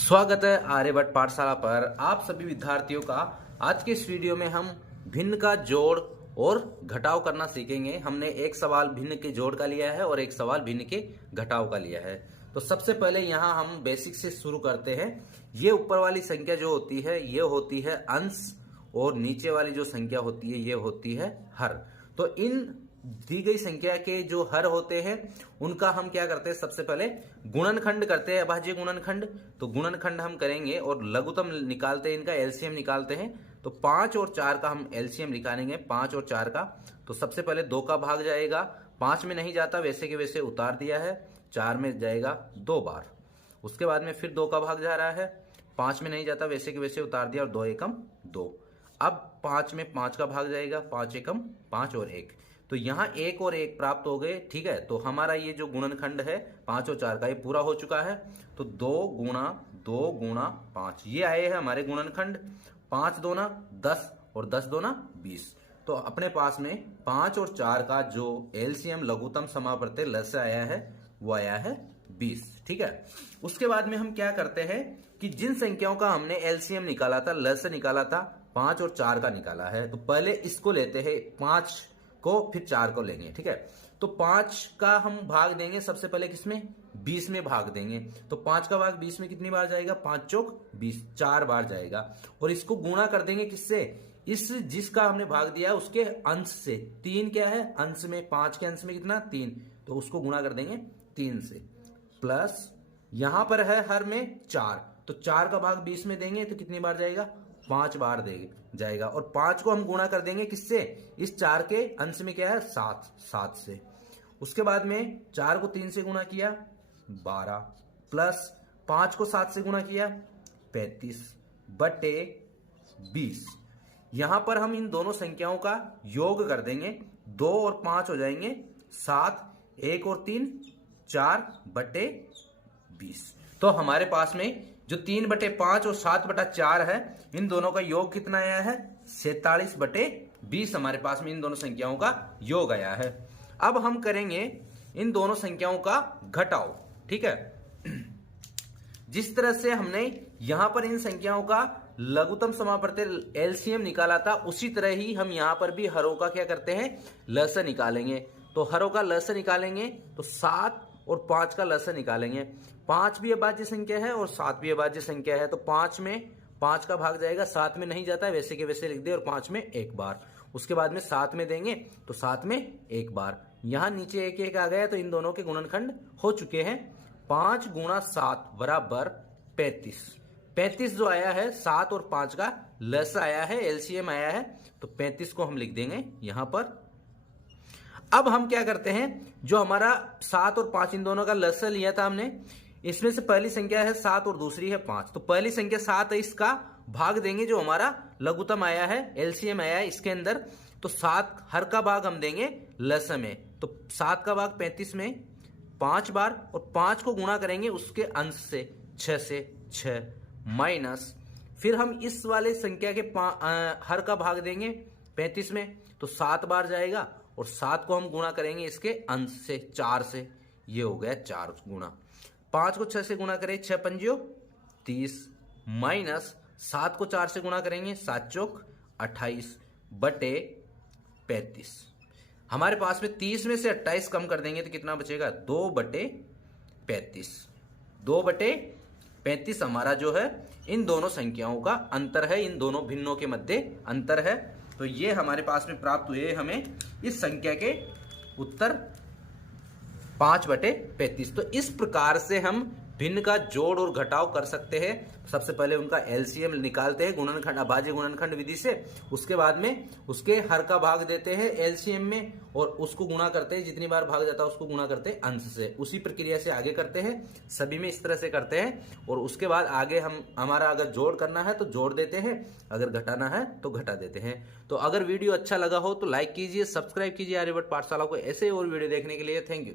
स्वागत है आर्यभट्ट पाठशाला पर आप सभी विद्यार्थियों का। आज के इस वीडियो में हम भिन्न का जोड़ और घटाव करना सीखेंगे। हमने एक सवाल भिन्न के जोड़ का लिया है और एक सवाल भिन्न के घटाव का लिया है। तो सबसे पहले यहाँ हम बेसिक से शुरू करते हैं। ये ऊपर वाली संख्या जो होती है ये होती है अंश और नीचे वाली जो संख्या होती है ये होती है हर। तो इन दी गई संख्या के जो हर होते हैं उनका हम क्या करते हैं, सबसे पहले गुणनखंड करते हैं, अभाज्य गुणनखंड। तो गुणनखंड हम करेंगे और लघुत्तम निकालते हैं, इनका एलसीएम निकालते हैं। तो 5 और 4 का हम एलसीएम निकालेंगे, 5 और 4 का। तो सबसे पहले 2 का भाग जाएगा, 5 में नहीं जाता, वैसे के वैसे उतार दिया है, 4 में जाएगा 2 बार। उसके बाद में फिर 2 का भाग जा रहा है, 5 में नहीं जाता, वैसे के वैसे उतार दिया और 2 एकम 2। अब 5 में 5 का भाग जाएगा, 5 एकम 5 और 1। तो यहाँ 1 और 1 प्राप्त हो गए। ठीक है, तो हमारा ये जो गुणनखंड है 5 और 4 का ये पूरा हो चुका है। तो 2 गुणा 5 ये आए हैं हमारे गुणनखंड। 5 दूना 10 और 10 दूना 20। तो अपने पास में 5 और 4 का जो एलसीएम लघुत्तम समापवर्ती लस्य आया है वो आया है 20। ठीक है, उसके बाद में हम क्या करते हैं कि जिन संख्याओं का हमने एलसीएम निकाला था, लस्य निकाला था, 5 और 4 का निकाला है, तो पहले इसको लेते हैं 5 को, फिर 4 को लेंगे। ठीक है, तो 5 का हम भाग देंगे सबसे पहले किसमें, 20 में भाग देंगे। तो 5 का भाग 20 में कितनी बार जाएगा, 5 चौक 20, 4 बार जाएगा। और इसको गुणा कर देंगे किससे, इस जिसका हमने भाग दिया उसके अंश से। 3 क्या है अंश में, 5 के अंश में कितना 3, तो उसको गुणा कर देंगे 3 से। प्लस यहां पर है हर में 4, तो 4 का भाग 20 में देंगे तो कितनी बार जाएगा, 5 बार जाएगा। और 5 को हम गुणा कर देंगे किससे, इस 4 के अंश में क्या है 7 से। उसके बाद में 4 को 3 से गुणा किया 12, प्लस 5 को 7 से गुणा किया 35 बटे 20। यहां पर हम इन दोनों संख्याओं का योग कर देंगे, 2 और 5 हो जाएंगे 7, 1 और 3 4 बटे 20। तो हमारे पास में जो 3 बटे 5 और 7 बटा 4 है, इन दोनों का योग कितना आया है, 47 बटे 20 हमारे पास में इन दोनों संख्याओं का योग आया है। अब हम करेंगे इन दोनों संख्याओं का घटाव। ठीक है, जिस तरह से हमने यहां पर इन संख्याओं का लघुत्तम समापवर्ती एलसीएम निकाला था, उसी तरह ही हम यहां पर भी हरों का क्या करते हैं, लस्य निकालेंगे। तो हरों का लस्य निकालेंगे तो 7 और 5 का लस्य निकालेंगे। 5 भी अभाज्य संख्या है और 7 भी अभाज्य संख्या है, तो 5 में 5 का भाग जाएगा, 7 में नहीं जाता है, वैसे के वैसे लिख दे, और 5 में 1 बार। उसके बाद में 7 में देंगे तो 7 में 1 बार। यहां नीचे 1 1 आ गया, तो इन दोनों के गुणनखंड हो चुके हैं। 5 गुणा 7 बराबर 35। 35 जो आया है 7 और 5 का लस्य आया है, एलसीएम आया है, तो 35 को हम लिख देंगे यहां पर। अब हम क्या करते हैं, जो हमारा 7 और 5 इन दोनों का लस्य लिया था हमने, इसमें से पहली संख्या है 7 और दूसरी है 5। तो पहली संख्या 7 है, इसका भाग देंगे, जो हमारा लघुत्तम आया है, एलसीएम आया है इसके अंदर। तो 7 हर का भाग हम देंगे लस्य में, तो 7 का भाग 35 में 5 बार, और 5 को गुणा करेंगे उसके अंश से, 6 से 6 माइनस, फिर हम इस वाले संख्या के हर का भाग देंगे 35 में, तो 7 बार जाएगा, और 7 को हम गुणा करेंगे इसके अंश से, 4 से, ये हो गया 4 गुणा। 5 को 6 से गुणा करें, 6 पंजियों 30, माइनस 7 को 4 से गुणा करेंगे, 7 चौक 28 बटे 35। हमारे पास में 30 में से 28 कम कर देंगे तो कितना बचेगा, 2 बटे 35। 2 बटे 35 हमारा जो है इन दोनों संख्याओं का अंतर है, इन दोनों भिन्नों के मध्य अंतर है। तो ये हमारे पास में प्राप्त हुए हमें इस संख्या के उत्तर 5 बटे 35। तो इस प्रकार से हम भिन्न का जोड़ और घटाव कर सकते हैं। सबसे पहले उनका एलसीएम निकालते हैं गुणनखंड अभाज्य गुणनखंड विधि से, उसके बाद में उसके हर का भाग देते हैं एलसीएम में, और उसको गुणा करते हैं, जितनी बार भाग जाता है उसको गुणा करते हैं अंश से। उसी प्रक्रिया से आगे करते हैं, सभी में इस तरह से करते हैं। और उसके बाद आगे हमारा अगर जोड़ करना है तो जोड़ देते हैं, अगर घटाना है तो घटा देते हैं। तो अगर वीडियो अच्छा लगा हो तो लाइक कीजिए, सब्सक्राइब कीजिए आर्यभट्ट पाठशाला को ऐसे और वीडियो देखने के लिए। Thank you.